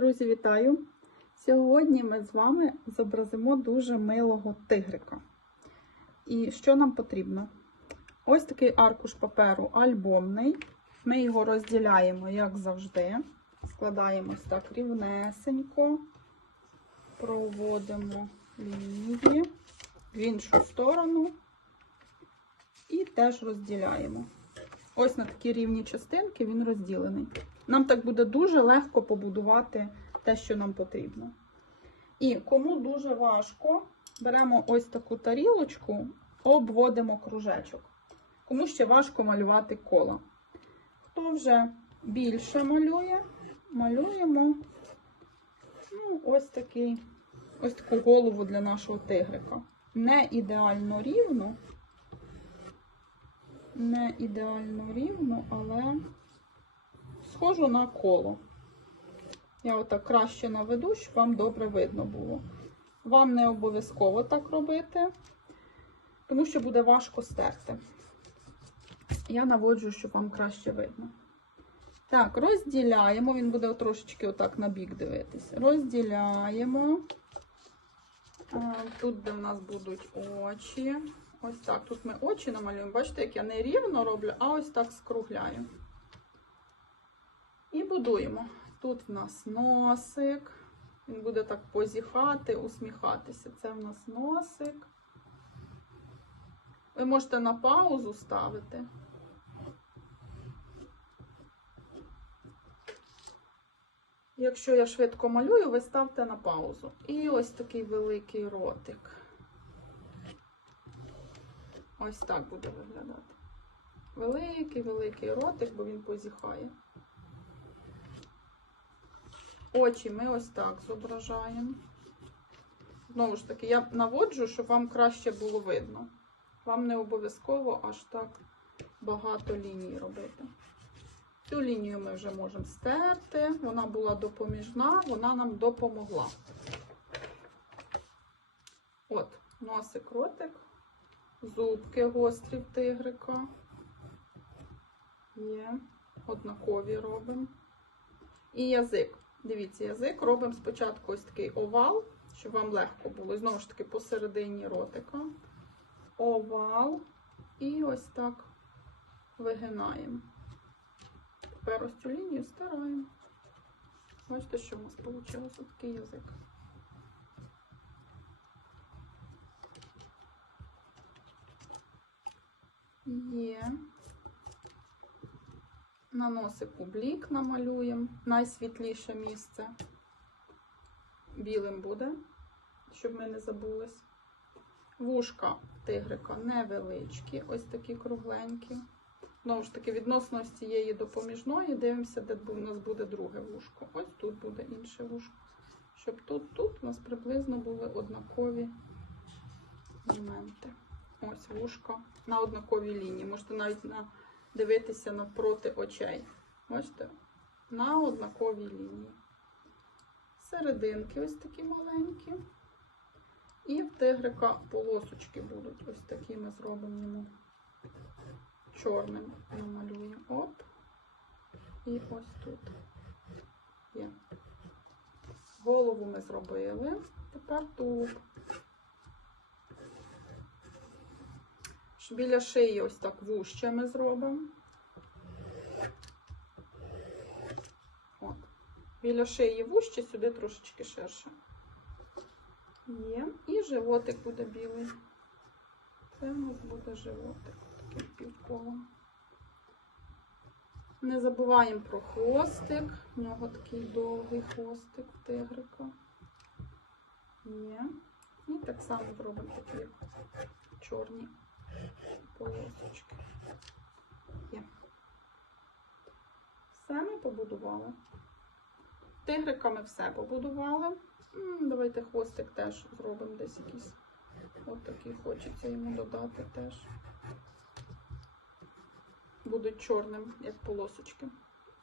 Друзі, вітаю! Сьогодні ми з вами зобразимо дуже милого тигрика. І що нам потрібно? Ось такий аркуш паперу альбомний. Ми його розділяємо, як завжди. Складаємо ось так рівнесенько, проводимо лінії в іншу сторону і теж розділяємо. Ось на такі рівні частинки він розділений. Нам так буде дуже легко побудувати те, що нам потрібно. І кому дуже важко, беремо ось таку тарілочку, обводимо кружечок. Кому ще важко малювати кола. Хто вже більше малює, малюємо ну, ось, такий, ось таку голову для нашого тигрика. Не ідеально рівно, не ідеально рівно, але схожу на коло. Я отак краще наведу, щоб вам добре видно було. Вам не обов'язково так робити, тому що буде важко стерти. Я наводжу, щоб вам краще видно. Так, розділяємо, він буде трошечки отак на бік дивитися. Розділяємо. Тут, де в нас будуть очі. Ось так. Тут ми очі намалюємо. Бачите, як я не рівно роблю, а ось так скругляю. І будуємо. Тут в нас носик. Він буде так позіхати, усміхатися. Це в нас носик. Ви можете на паузу ставити. Якщо я швидко малюю, ви ставте на паузу. І ось такий великий ротик. Ось так буде виглядати. Великий-великий ротик, бо він позіхає. Очі ми ось так зображаємо. Знову ж таки, я наводжу, щоб вам краще було видно. Вам не обов'язково аж так багато ліній робити. Цю лінію ми вже можемо стерти. Вона була допоміжна, вона нам допомогла. От, носик, ротик, зубки гострі тигрика. Є, однакові робимо. І язик. Дивіться, язик робимо спочатку ось такий овал, щоб вам легко було. Знову ж таки, посередині ротика. Овал. І ось так вигинаємо. Тепер ось цю лінію стираємо. Бачите, що у нас вийшло? Такий язик. Є. На носику блік намалюємо. Найсвітліше місце. Білим буде, щоб ми не забулись. Вушка тигрика невеличкі, ось такі кругленькі. Знову ж таки, відносно з цієї допоміжної, дивимося, де у нас буде друге вушко. Ось тут буде інше вушко. Щоб тут, тут у нас приблизно були однакові моменти. Ось вушка на однаковій лінії. Можете навіть на, дивитися навпроти очей. Бачите? На однаковій лінії. Серединки ось такі маленькі. І в тигрика полосочки будуть. Ось такі ми зробимо йому чорним намалюємо. Оп. І ось тут є. Голову ми зробили. Тепер тут. Біля шиї ось так вужче ми зробимо. От. Біля шиї вужче, сюди трошечки ширше. Є. І животик буде білий. Це у нас буде животик таким півколом. Не забуваємо про хвостик. У нього такий довгий хвостик тигрика. Є. І так само зробимо такі чорні полосочки. Є. Все ми побудували. Тигрика ми все побудували. Давайте хвостик теж зробимо десь якийсь. От такий хочеться йому додати теж. Будуть чорним, як полосочки.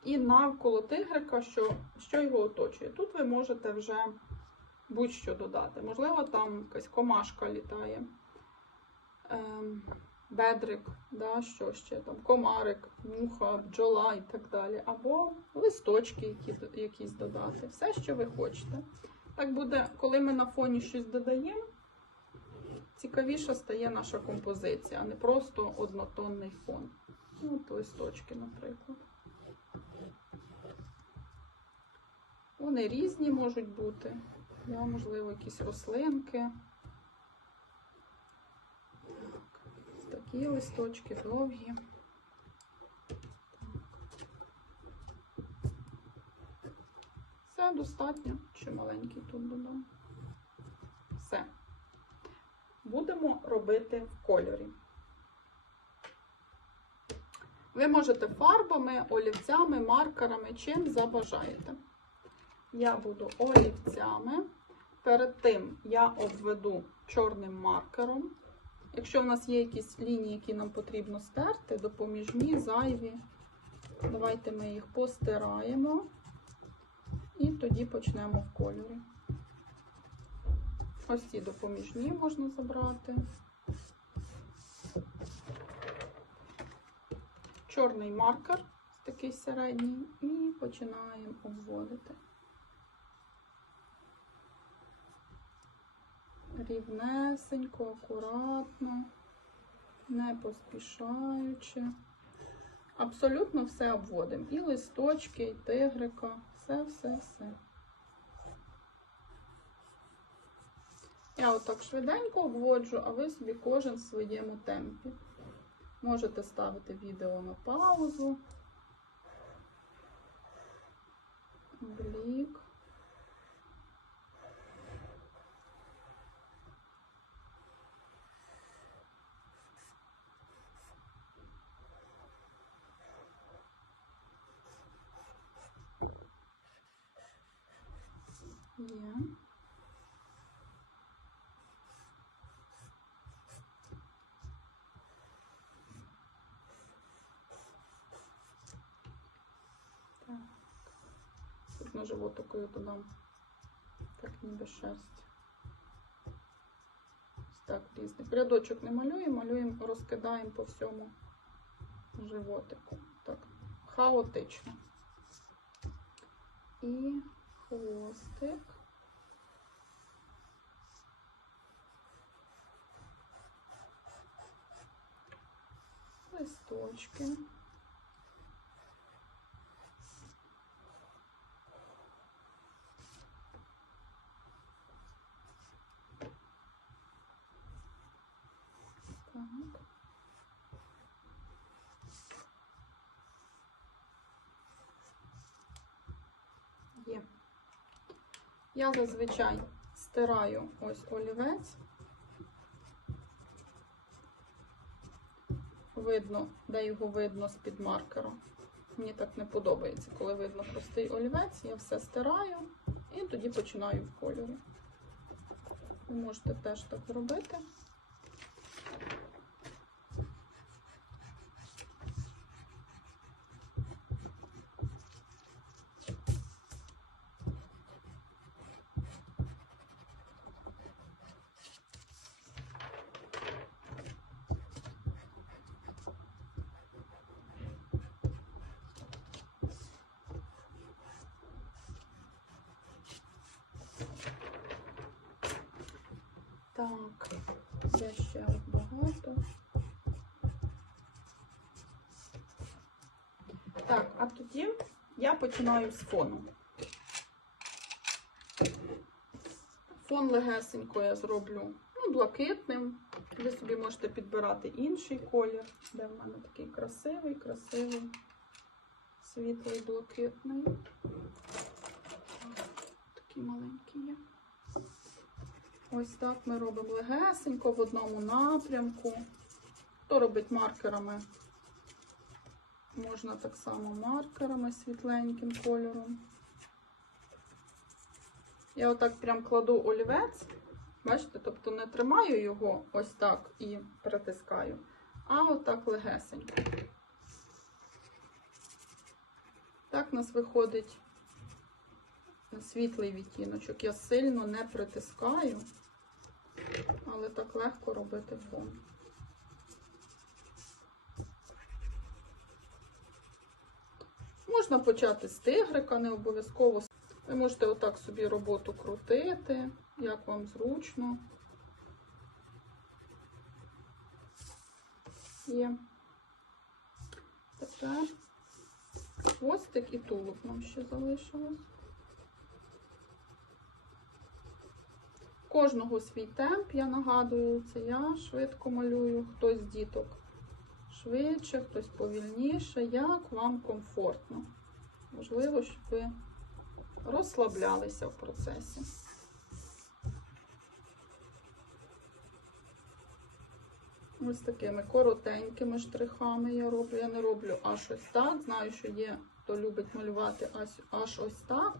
І навколо тигрика, що, що його оточує. Тут ви можете вже будь-що додати. Можливо, там якась комашка літає. Ем, бедрик, да, що ще там, комарик, муха, бджола і так далі. Або листочки які, якісь додати. Все, що ви хочете. Так буде, коли ми на фоні щось додаємо, цікавіша стає наша композиція, а не просто однотонний фон. Ну, от листочки, наприклад. Вони різні можуть бути. Да, можливо, якісь рослинки. Так, такі листочки довгі. Все достатньо, чи маленький тут додам. Все. Будемо робити в кольорі. Ви можете фарбами, олівцями, маркерами, чим забажаєте. Я буду олівцями. Перед тим я обведу чорним маркером. Якщо в нас є якісь лінії, які нам потрібно стерти, допоміжні, зайві, давайте ми їх постираємо і тоді почнемо в кольорі. Ось ці допоміжні можна забрати. Чорний маркер, такий середній, і починаємо обводити. Рівнесенько, акуратно, не поспішаючи. Абсолютно все обводимо. І листочки, і тигрика, все, все, все. Я отак швиденько обводжу, а ви собі кожен в своєму темпі. Можете ставити відео на паузу. Блік. Є. Так. Тут на животику я додам так ніби шерсть. Так різний. Рядочок не малюємо, малюємо, розкидаємо по всьому животику. Так, хаотично. І хвостик. Листочки. Так. Є. Я зазвичай стираю ось олівець. Видно, де його видно з-під маркера. Мені так не подобається, коли видно простий олівець. Я все стираю і тоді починаю в кольорі. Ви можете теж так робити. Так, це ще багато. Так, а тоді я починаю з фону. Фон легесенько я зроблю ну, блакитним. Ви собі можете підбирати інший колір, де в мене такий красивий, красивий, світлий, блакитний. Такий маленький є. Ось так ми робимо легесенько в одному напрямку. Хто робить маркерами? Можна так само маркерами світленьким кольором. Я отак прям кладу олівець. Бачите, тобто не тримаю його ось так і притискаю, а отак легесенько. Так у нас виходить світлий відтіночок. Я сильно не притискаю, але так легко робити фон. Можна почати з тигрика, не обов'язково. Ви можете отак собі роботу крутити, як вам зручно. Є. Тепер хвостик і тулуб нам ще залишилось. Кожного свій темп, я нагадую, це я швидко малюю, хтось з діток швидше, хтось повільніше, як вам комфортно. Важливо, щоб ви розслаблялися в процесі. Ось такими коротенькими штрихами я роблю. Я не роблю аж ось так. Знаю, що є, хто любить малювати аж ось так,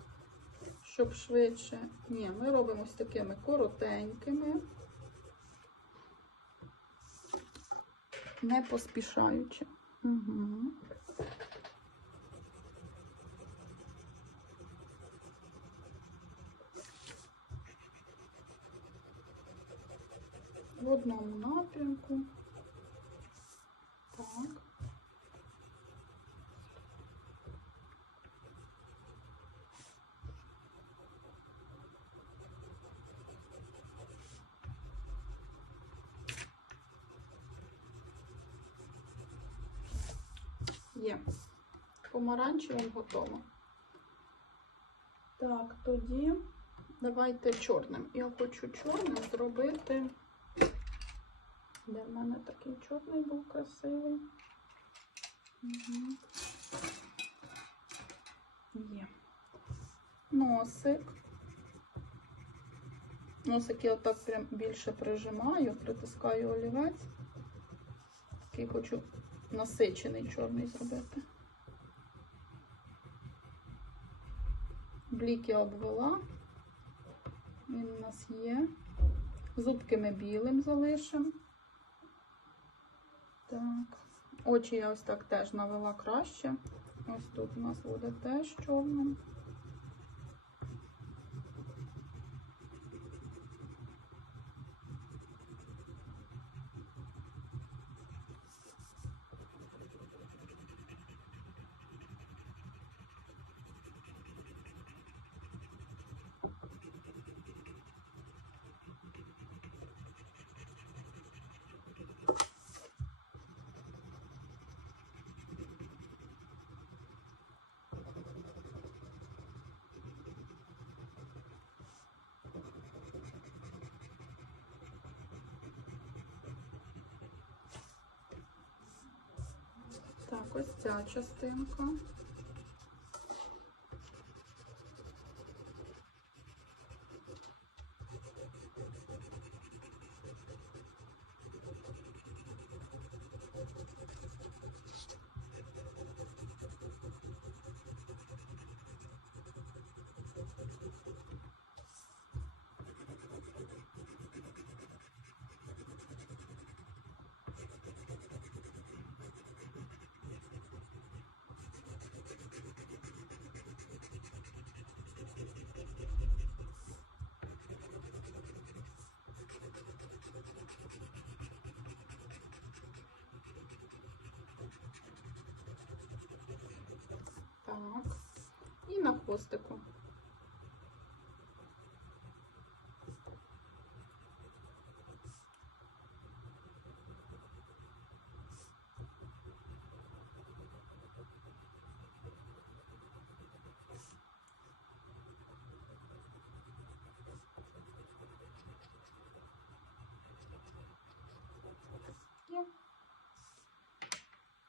щоб швидше. Ні, ми робимо ось такими коротенькими, не поспішаючи. Угу. В одному напрямку. Так. Є. Помаранчевим готово. Так, тоді давайте чорним. Я хочу чорним зробити. Де в мене такий чорний був красивий. Угу. Є. Носик. Носик я отак прям більше прижимаю, притискаю олівець. Такий хочу насичений чорний зробити. Блік я обвела. Він у нас є. Зубки ми білим залишимо. Так. Очі я ось так теж навела краще. Ось тут у нас буде теж чорним. Так, ось ця частинка. Хвостику.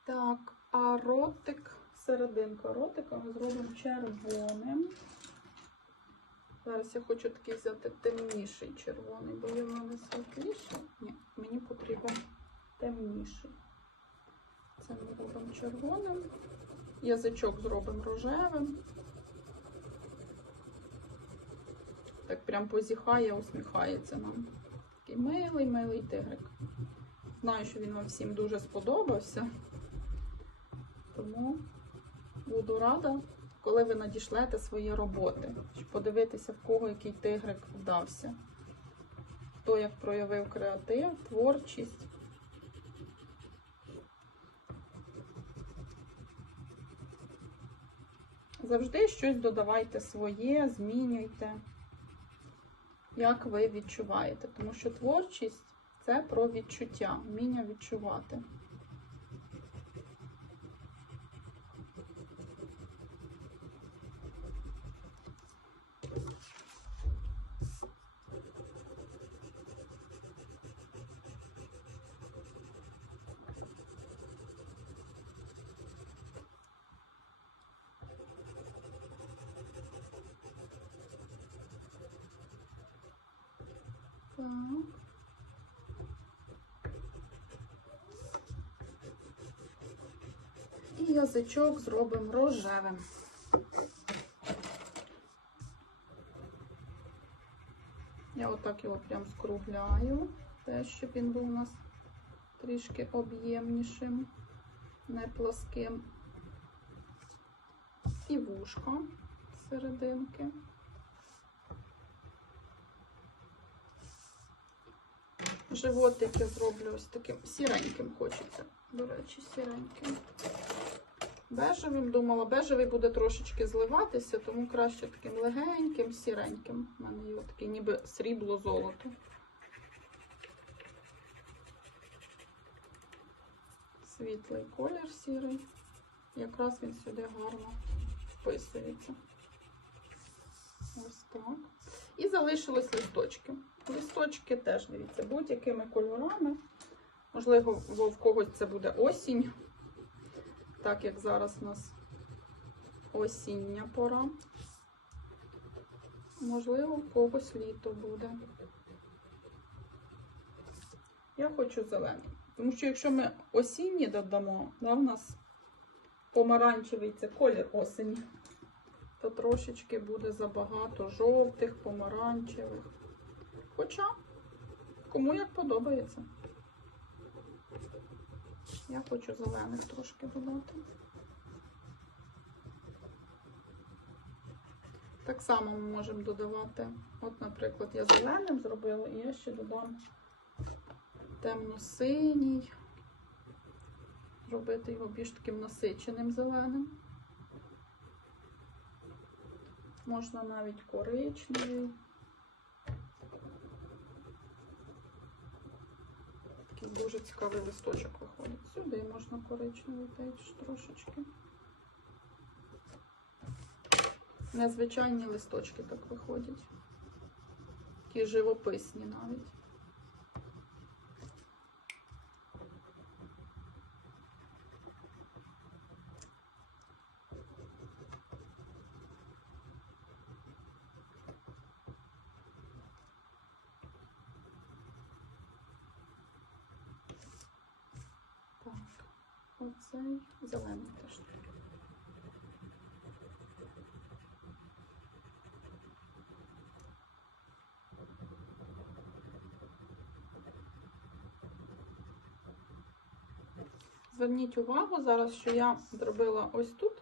Так, а ротик, серединка ротика ми зробимо червоним. Зараз я хочу такий взяти темніший червоний, бо є в мене світліший. Ні, мені потрібен темніший. Це ми робимо червоним. Язичок зробимо рожевим. Так прям позіхає, усміхається нам. Такий милий, милий тигрик. Знаю, що він вам всім дуже сподобався. Тому буду рада, коли ви надішлете свої роботи, щоб подивитися, в кого який тигрик вдався. Хто як проявив креатив, творчість. Завжди щось додавайте своє, змінюйте, як ви відчуваєте. Тому що творчість це про відчуття, вміння відчувати. Так. І язичок зробимо рожевим. Я отак його прям скругляю, теж, щоб він був у нас трішки об'ємнішим, не плоским. І вушко серединки. Животик я зроблю ось таким сіреньким хочеться. До речі, сіреньким. Бежевим думала, бежевий буде трошечки зливатися, тому краще таким легеньким, сіреньким. У мене є таке ніби срібло-золото. Світлий колір сірий. Якраз він сюди гарно вписується. Ось так. І залишились листочки. Листочки теж, дивіться, будь-якими кольорами. Можливо, в когось це буде осінь, так як зараз у нас осіння пора. Можливо, в когось літо буде. Я хочу зелений. Тому що якщо ми осінні додамо, да, у нас помаранчевий це колір осені, то трошечки буде забагато жовтих, помаранчевих. Хоча, кому як подобається. Я хочу зелених трошки додати. Так само ми можемо додавати, от, наприклад, я зеленим зробила, і я ще додам темно-синій. Робити його більш таким насиченим зеленим. Можна навіть коричневий. Такий дуже цікавий листочок виходить. Сюди можна коричневий теж трошечки. Незвичайні листочки так виходять. Такі живописні навіть. Так, оцей зелений теж. Зверніть увагу зараз, що я зробила ось тут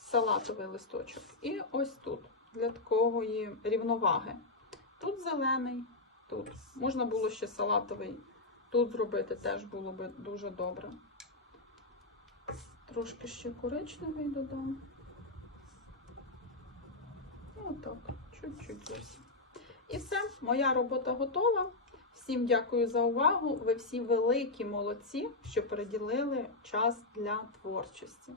салатовий листочок і ось тут для такої рівноваги. Тут зелений, тут. Можна було ще салатовий тут зробити, теж було би дуже добре. Трошки ще коричневий додам. Отак, чуть-чуть зовсім. І все, моя робота готова. Всім дякую за увагу. Ви всі великі молодці, що приділили час для творчості.